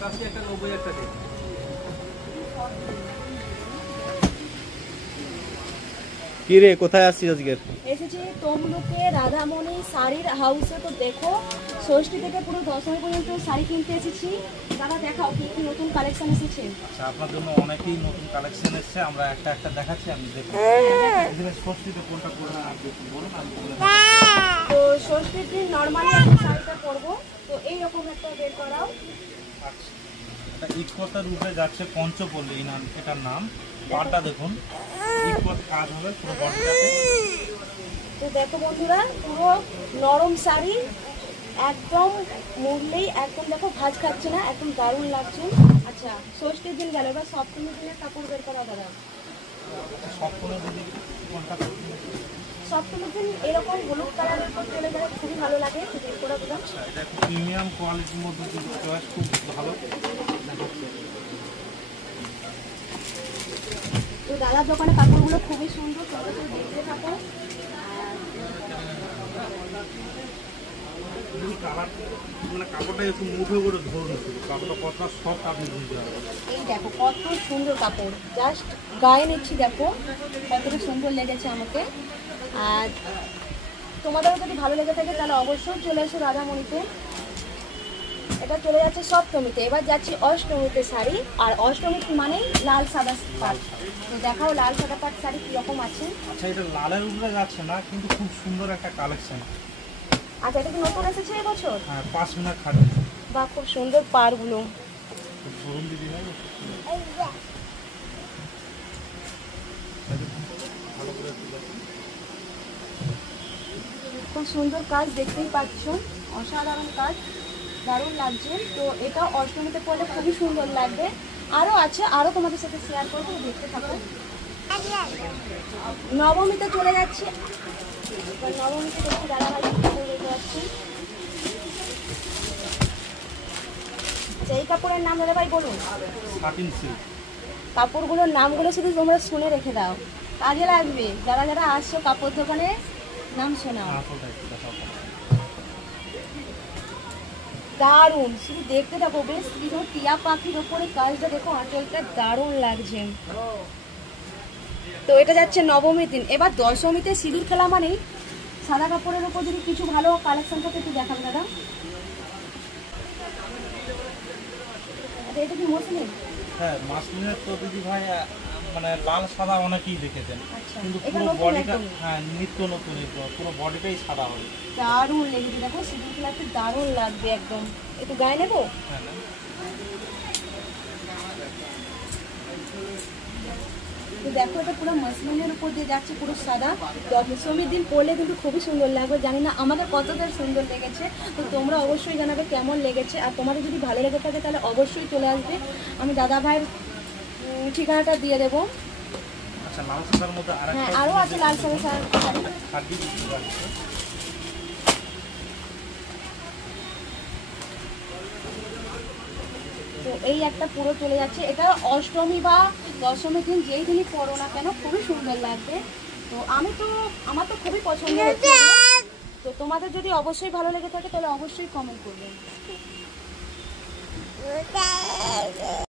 85 একটা 90 একটা দিন। কি রে, কোথায় আসছিস আজকে? এসেছি তমলুকে রাধামণি শাড়ির হাউসে। তো দেখো ষষ্ঠী থেকে পুরো দশমী পর্যন্ত শাড়ি কিনতে এসেছি। দাদা দেখাও কি কি নতুন কালেকশন এসেছে। আচ্ছা, আপনার জন্য অনেকই নতুন কালেকশন এসেছে, আমরা একটা একটা দেখাচ্ছি, আপনি দেখুন। এখানে ষষ্ঠীতে কোনটা পরবেন আপনি বলুন, আমি বলে দেব। তো ষষ্ঠীর দিন নর্মালি আমি শাড়িটা পরবো, তো এইরকম একটা বের করাও। আচ্ছা, এটা ইকোতার উপরে যাচ্ছে পঞ্চপল্লী, এটার নাম। পাড়টা দেখুন, ইকোত কাজ হবে পুরো বডিটাতে। তো দেখো বন্ধুরা, পুরো নরম শাড়ি, একদম মুড়লেই একদম দেখো ভাঁজ খাচ্ছে না, একদম দারুণ লাগছে। আচ্ছা, ষষ্ঠীর দিন গেল, এবার সপ্তমীর দিনের কাপড় বের করা দাদা। সপ্তমীর দিদি কোনটা পরবেন? সপ্তমীর দিন এরকম হলুদ কালারের উপর চলে গেলে খুবই ভালো লাগে, বের করা দাদা। এটা একটু প্রিমিয়াম কোয়ালিটির মধ্যে কিন্তু চয়েস খুব ভালো দেখাচ্ছে। তো দাদার দোকানে কাপড়গুলো খুবই সুন্দর, তোমরা তো দেখতে থাকো। কালার মানে কাপড়টা একটু মুঠো করে ধরুন, কাপড়টা কতটা সফট আপনি বুঝতে পারবেন। এই দেখো কত সুন্দর কাপড়, জাস্ট গায়ে নিচ্ছি, দেখো কতটা সুন্দর লেগেছে আমাকে। আর তোমাদেরও যদি ভালো লেগে থাকে তাহলে অবশ্যই চলে এসো রাধামণিতে। এটা চলে যাচ্ছে সপ্তমীতে, এবার যাচ্ছি অষ্টমীতে শাড়ি। আর অষ্টমী মানেই লাল সাদা পাট। তো দেখাও লাল সাদা পাট শাড়ি কিরকম আছে। আচ্ছা, এটা লালের উপরে যাচ্ছে না, কিন্তু খুব সুন্দর একটা কালেকশন। আচ্ছা, এটা কি নতুন এসেছে এবছর? হ্যাঁ, 5 মিনিট খাটে। বা খুব সুন্দর পাড়গুলো। খুব ধরুন দিদি ভাই, ভালো করে একটু দেখুন। খুব সুন্দর কাজ, দেখতেই পাচ্ছ, অসাধারণ কাজ, দারুণ লাগছে। তো এটা অষ্টমীতে পরলে খুবই সুন্দর লাগবে। আরও আছে, আরও তোমাদের সাথে শেয়ার করবো, দেখতে থাকো। নবমীতে চলে যাচ্ছি। এবার নবমীতে দেখছি দাদা ভাই দেখতে যাচ্ছি। এই কাপড়ের নাম দাদা ভাই বলুন। Satin silk. কাপড়গুলোর নামগুলো শুধু তোমরা শুনে রেখে দাও, কাজে লাগবে। যারা যারা আসছো কাপড় দোকানে, নাম শোনাও। দারুণ, শুধু দেখতে থাকো, বেশ কিছু টিয়া পাখির ওপরে কাজটা দেখো, আঁচলটা দারুণ লাগছে। তো এটা যাচ্ছে নবমীর দিন। এবার দশমীতে সিঁদুর খেলা মানেই সাদা কাপড়ের ওপর যদি কিছু ভালো কালেকশন থাকে একটু দেখান দাদা। এটা কি মসলিন? হ্যাঁ, মাসলিনের তো দিদি ভাই মানে লাল সাদা অনেকেই দেখেছেন, আচ্ছা, কিন্তু এটা পুরো নতুন বডিটা, একদম। হ্যাঁ নিত্য নতুন, পুরো বডিটাই সাদা হবে। দারুণ লেগেছে, দেখো সিঁদুর খেলাতে দারুণ লাগবে একদম। একটু গায়ে নেবো। হ্যাঁ না? তো দেখো এটা পুরো মাসলিনের উপর দিয়ে যাচ্ছে, পুরো সাদা। দশমীর দিন পরলে কিন্তু খুবই সুন্দর লাগবে। জানি না আমাদের কতটা সুন্দর লেগেছে, তো তোমরা অবশ্যই জানাবে কেমন লেগেছে। আর তোমাদের যদি ভালো লেগে থাকে তাহলে অবশ্যই চলে আসবে। আমি দাদা ভাইয়ের ঠিকানাটা দিয়ে দেবো। আচ্ছা, লাল সাদার মধ্যে হ্যাঁ, আরও আছে লাল সাদা শাড়ি। খাদি দিতে পারছি। তো এই একটা পুরো চলে যাচ্ছে। এটা অষ্টমী বা দশমীর দিন যেই দিনই পরো না কেন খুবই সুন্দর লাগবে। তো আমার তো খুবই পছন্দ হচ্ছে। তো তোমাদের যদি অবশ্যই ভালো লেগে থাকে তাহলে অবশ্যই কমেন্ট করবেন।